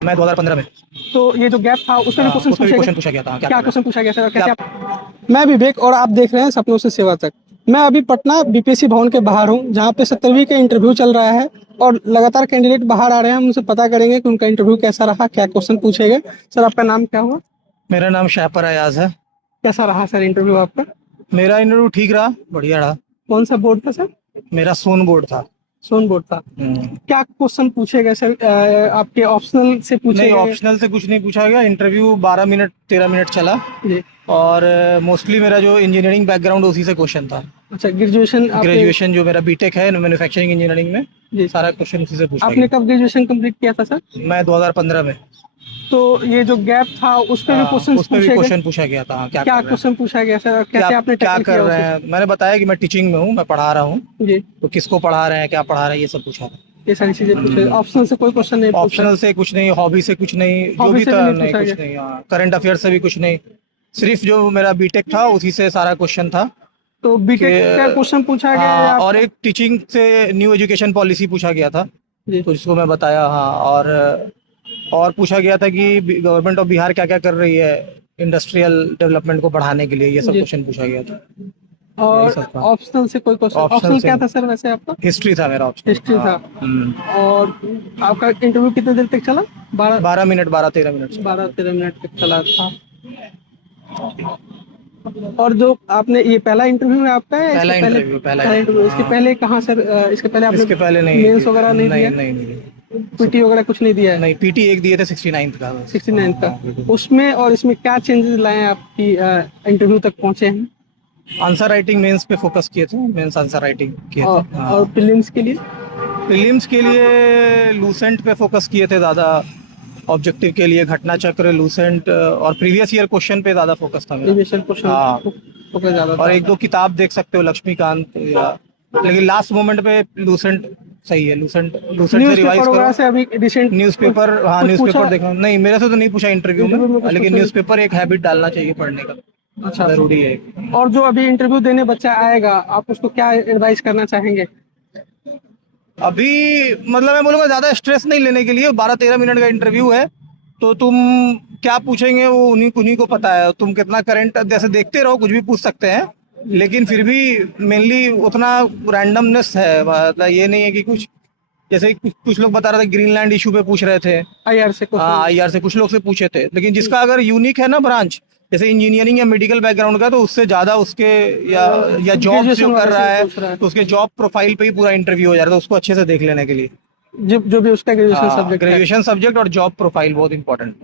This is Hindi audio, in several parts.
मैं 2015 में। तो ये जो गैप था उसमें भी क्वेश्चन उसमें भी पूछे क्वेश्चन गए? पूछा गया था। क्या क्वेश्चन पूछा गया सर? कैसे क्या आप? मैं विवेक और आप देख रहे हैं सपनों से सेवा तक। मैं अभी पटना बीपीएससी भवन के बाहर हूँ, जहाँ पे 17वीं का इंटरव्यू चल रहा है और लगातार कैंडिडेट बाहर आ रहे हैं। हम उनसे पता करेंगे कि उनका इंटरव्यू कैसा रहा, क्या क्वेश्चन पूछे गए। सर, आपका नाम क्या हुआ? मेरा नाम शाहपर अयाज है। कैसा रहा सर इंटरव्यू आपका? मेरा इंटरव्यू ठीक रहा, बढ़िया रहा। कौन सा बोर्ड था सर? मेरा सोन बोर्ड था। सोन बोर्ड था। क्या क्वेश्चन पूछे गए सर? आपके ऑप्शनल से पूछे नहीं, गए? ऑप्शनल से कुछ नहीं पूछा गया। इंटरव्यू 12 मिनट 13 मिनट चला जी। और मोस्टली मेरा जो इंजीनियरिंग बैकग्राउंड उसी से क्वेश्चन था। अच्छा, ग्रेजुएशन आपने? ग्रेजुएशन जो मेरा बीटेक है मैन्युफैक्चरिंग इंजीनियरिंग में, जी। सारा क्वेश्चन उसी से पूछा आपने गया। कब ग्रेजुएशन कंप्लीट किया था सर? मैं 2015 में। तो ये जो गैप था उस पे भी क्वेश्चन उस पर भी पूछे गए? क्वेश्चन पूछा गया था। हाँ, क्या क्या कर रहे हैं, क्वेश्चन पूछा गया सर और क्या कैसे आपने क्या टैकल कर किया उस रहे चीज? हैं। मैंने बताया कि मैं टीचिंग में हूँ, मैं पढ़ा रहा हूँ। जी। तो किसको पढ़ा रहे हैं, क्या पढ़ा रहे हैं, ये सब पूछा था। ये सारी चीजें पूछे? ऑप्शन से कोई क्वेश्चन नहीं पूछा? ऑप्शनल से कुछ नहीं, हॉबी से कुछ नहीं, जो हॉबी भी से भी था नहीं नहीं, पूछा गया? कुछ नहीं। हाँ, करंट अफेयर से भी कुछ नहीं। सिर्फ जो मेरा बीटेक था उसी से सारा क्वेश्चन था तो कि बीटेक का क्वेश्चन पूछा गया या और आपका? एक टीचिंग से न्यू एजुकेशन पॉलिसी पूछा गया था, जी। तो जिसको मैं बताया। हाँ, और पूछा गया था कि गवर्नमेंट ऑफ बिहार क्या क्या कर रही है इंडस्ट्रियल डेवलपमेंट को बढ़ाने के लिए, ये सब जी। क्वेश्चन पूछा गया था। यही और सब था। ऑप्शनल से कोई क्वेश्चन? ऑप्शनल ऑप्शनल से क्या था सर वैसे आपका? हिस्ट्री था मेरा ऑप्शनल। हिस्ट्री था। हम्म। और आपका इंटरव्यू कितने देर तक चला? 12? 12 मिनट, 12 13 मिनट चला। 12-13 मिनट तक चला था। और जो आपने ये पहला इंटरव्यू है आपका या इसके पहला पहले? इंटरव्यू, पहला पहला इंटरव्यू। इंटरव्यू। इसके हाँ, पहले कहाँ सर? इसके पहले आपने इसके पहले नहीं, मेंस वगैरह नहीं नहीं दिया? नहीं नहीं। पीटी वगैरह कुछ नहीं दिया है? नहीं, पीटी एक दिए थे 69th का बस। 69 का। हाँ, उसमें और इसमें क्या चेंजेस लाए हैं आपकी इंटरव्यू तक पहुंचे हैं? आंसर राइटिंग मेंस पे फोकस किए थे, मेंस आंसर राइटिंग किए थे। और प्रीलिम्स के लिए? प्रीलिम्स के लिए लूसेंट पे फोकस किए थे ज़्यादा। ऑब्जेक्टिव के लिए घटना चक्र, लूसेंट और प्रीवियस ईयर क्वेश्चन पे ज़्यादा फोकस था मेरा। प्रीवियस क्वेश्चन हाँ, फोकस ज्यादा और था? एक दो किताब देख सकते हो, लक्ष्मीकांत या, लेकिन लास्ट मोमेंट पे लूसेंट सही है। लूसेंट लूसेंट से रिवाइज न्यूज़पेपर वगैरह करो। से अभी रिसेंट न्यूज़पेपर, हाँ कुछ पूछा? न्यूज़पेपर देखो। नहीं, मेरे से तो नहीं पूछा इंटरव्यू इंटरव्यू में में, कुछ लेकिन पूछा? न्यूज़पेपर एक हैबिट डालना चाहिए पढ़ने का, अच्छा। जरूरी है। और जो अभी इंटरव्यू देने बच्चा आएगा, आप उसको क्या एडवाइस करना चाहेंगे? अभी मतलब मैं बोलूँगा ज़्यादा स्ट्रेस नहीं लेने के लिए। 12 13 मिनट का इंटरव्यू है, तो तुम क्या पूछेंगे वो उन्हीं उन्हीं को पता है। तुम कितना करंट जैसे देखते रहो, कुछ भी पूछ सकते हैं, लेकिन फिर भी मेनली उतना रैंडमनेस है। मतलब ये नहीं है कि कुछ, जैसे कुछ लोग बता रहे थे ग्रीनलैंड इशू पे पूछ रहे थे। आईआर से हाँ, क्वेश्चन? आईआर से कुछ लोग से पूछे थे, लेकिन जिसका अगर यूनिक है ना ब्रांच, जैसे इंजीनियरिंग या मेडिकल बैकग्राउंड का, तो उससे ज़्यादा उसके या जॉब जो कर रहा है, तो उसके जॉब प्रोफाइल पे ही पूरा इंटरव्यू हो जा रहा है, तो उसको अच्छे से देख लेने के लिए। जो भी उसका ग्रेजुएशन हाँ, सब्जेक्ट है। ग्रेजुएशन सब्जेक्ट और जॉब प्रोफाइल बहुत इंपॉर्टेंट।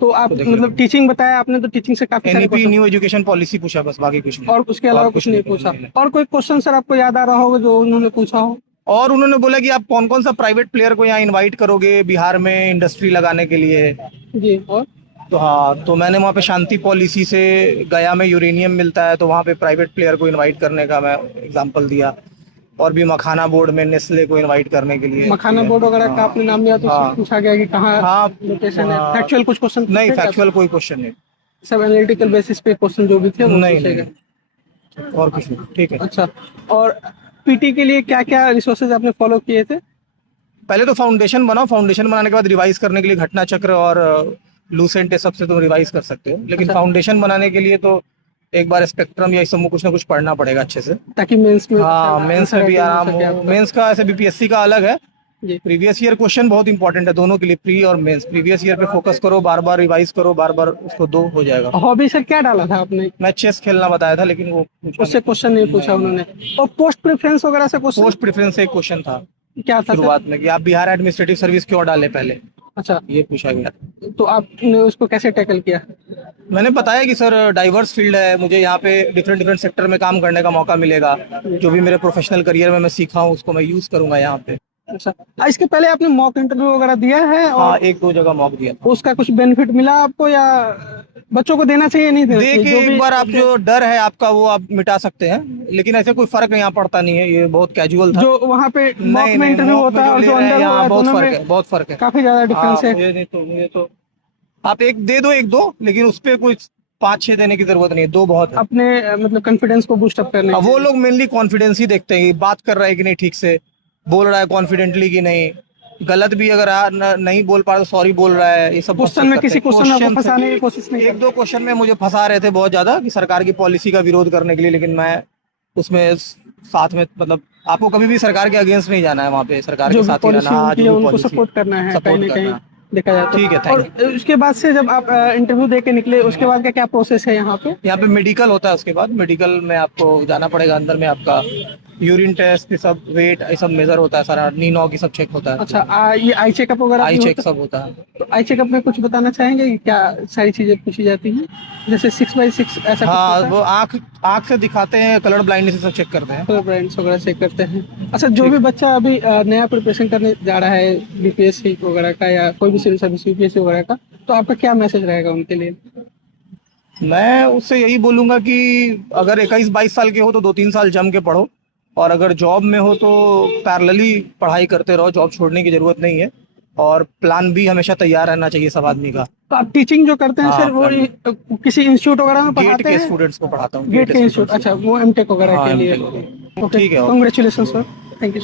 तो आप तो देख मतलब लेना। टीचिंग बताया आपने, तो टीचिंग से काफी सारे NEP question? New education policy पूछा, बस बाकी कुछ नहीं। और उसके अलावा कुछ नहीं पूछा? और कोई क्वेश्चन सर आपको याद आ रहा होगा जो उन्होंने पूछा हो? और उन्होंने बोला कि आप कौन कौन सा प्राइवेट प्लेयर को यहाँ इनवाइट करोगे बिहार में इंडस्ट्री लगाने के लिए। जी। और? तो हाँ, तो मैंने वहाँ पे शांति पॉलिसी से, गया में यूरेनियम मिलता है, तो वहाँ पे प्राइवेट प्लेयर को इनवाइट करने का मैं एग्जांपल दिया। और भी मखाना बोर्ड में नेस्ले को इनवाइट करने के लिए। मखाना बोर्ड वगैरह का आपने नाम लिया तो उसमें हाँ पूछा गया कि कहाँ हाँ। लोकेशन है? फैक्चुअल कुछ क्वेश्चन नहीं, पूछे गए? फैक्चुअल कोई क्वेश्चन नहीं। सब एनालिटिकल बेसिस पे क्वेश्चन जो भी थे वो नहीं पूछे नहीं, गए? और कुछ नहीं। ठीक है। अच्छा। और पीटी के लिए क्या क्या रिसोर्सेज आपने फॉलो किए थे? पहले तो फाउंडेशन बनाओ, फाउंडेशन बनाने के बाद रिवाइज करने के लिए घटना चक्र और लूसेंट ये सबसे तुम रिवाइज कर सकते हो, लेकिन अच्छा। फाउंडेशन बनाने के लिए तो एक बार स्पेक्ट्रम या इस सब में कुछ ना कुछ पढ़ना पड़ेगा अच्छे से। ताकि मेंस में हाँ, मेंस आंसर में भी राइटिंग हो आराम सके हो। आपका? मेंस का ऐसे बीपीएससी का अलग है। जी। प्रीवियस ईयर क्वेश्चन बहुत इंपॉर्टेंट है दोनों के लिए, प्री और मेंस। प्रीवियस ईयर पे फोकस करो, बार बार रिवाइज करो, बार बार उसको दो, हो जाएगा। हॉबी सर क्या डाला था आपने? मैं चेस खेलना बताया था, लेकिन वो पूछा उससे क्वेश्चन नहीं पूछा उन्होंने? और पोस्ट प्रेफरेंस वगैरह से क्वेश्चन? पोस्ट प्रेफरेंस से एक क्वेश्चन था क्या था सर? शुरुआत में, कि आप बिहार एडमिनिस्ट्रेटिव सर्विस क्यों डाले पहले, अच्छा। ये पूछा गया। तो आपने उसको कैसे टैकल किया? मैंने बताया कि सर डाइवर्स फील्ड है, मुझे यहाँ पे डिफरेंट डिफरेंट सेक्टर में काम करने का मौका मिलेगा। जो भी मेरे प्रोफेशनल करियर में मैं सीखा हूँ उसको मैं यूज़ करूँगा यहाँ पे। अच्छा। इसके पहले आपने मॉक इंटरव्यू वगैरह दिया है? हाँ, और एक दो जगह मौका दिया था। उसका कुछ बेनिफिट मिला आपको, या बच्चों को देना चाहिए नहीं देना दे चाहिए? के जो एक भी बार आप जो डर है आपका वो आप मिटा सकते हैं, लेकिन ऐसे कोई फर्क यहाँ पड़ता नहीं है, ये बहुत कैजुअल था। जो वहाँ पे मॉक नहीं में नहीं, इंटरव्यू मॉक में होता है जो और ले जो रहे हैं अंदर हो रहा यहाँ है, बहुत दोनों फर्क में है, बहुत फर्क है। काफी ज्यादा डिफरेंस है। मुझे तो आप एक दे दो, एक दो, लेकिन उस पर कोई 5 6 देने की जरूरत नहीं है, दो बहुत है। अपने मतलब कॉन्फिडेंस को बूस्ट अप करने अब के वो लिए। लोग मेनली कॉन्फिडेंस ही देखते हैं, बात कर रहा है कि नहीं ठीक से, बोल रहा है कॉन्फिडेंटली कि नहीं, गलत भी अगर नहीं बोल पा रहा तो सॉरी बोल रहा है, ये सब बहुत क्वेश्चन में करते किसी हैं। क्वेश्चन में आपको Questions फंसाने की कोशिश नहीं एक दो क्वेश्चन में मुझे फंसा रहे थे बहुत ज्यादा कि सरकार की पॉलिसी का विरोध करने के लिए, लेकिन मैं उसमें साथ में मतलब आपको कभी भी सरकार के अगेंस्ट नहीं जाना है, वहाँ पे सरकार जो के भी साथ ही रहना। पॉलिसी हाँ, उनकी जो है भी उनको पॉलिसी सपोर्ट करना है कहीं सपोर्ट ना कहीं, करना। देखा जाए तो। ठीक है, और थैंक यू। उसके बाद से जब आप इंटरव्यू दे के निकले उसके बाद का क्या प्रोसेस है यहाँ पे? यहाँ पे मेडिकल होता है, उसके बाद मेडिकल में आपको जाना पड़ेगा अंदर में, आपका यूरिन टेस्ट, ये सब वेट, ये सब मेजर होता है सारा, नी नौ की सब चेक होता है, अच्छा, ये आई चेकअप वगैरह आई भी चेक होता सब होता है। है? तो आई चेकअप में कुछ बताना चाहेंगे कि क्या सारी चीजें पूछी जाती हैं, जैसे 6x6 ऐसा कुछ हाँ, होता है? वो आँख आँख से दिखाते हैं, कलर ब्लाइंडनेस से सब चेक करते हैं। कलर ब्रांड्स वगैरह चेक करते हैं। अच्छा, जो ठीक भी है। बच्चा अभी नया प्रिपरेशन करने जा रहा है बीपीएससी वगैरह का या कोई भी सिविल सर्विस यूपीएससी वगैरह का, तो आपका क्या मैसेज रहेगा उनके लिए? मैं उससे यही बोलूंगा कि अगर 21-22 साल के हो तो 2-3 साल जम के पढ़ो, और अगर जॉब में हो तो पैरेलली पढ़ाई करते रहो, जॉब छोड़ने की जरूरत नहीं है, और प्लान बी हमेशा तैयार रहना चाहिए सब आदमी का। तो आप टीचिंग जो करते हैं हाँ, सर वो प्लान बी। किसी इंस्टीट्यूट वगैरह में गेट पढ़ाते के हैं? स्टूडेंट्स को पढ़ाता हूँ, गेट गेट के इंस्टीट्यूट, स्टूडेंट्स अच्छा, को। वो एमटेक वगैरह हाँ, के लिए। एमटेक। ओके, ठीक है, okay. Congratulation sir, thank you.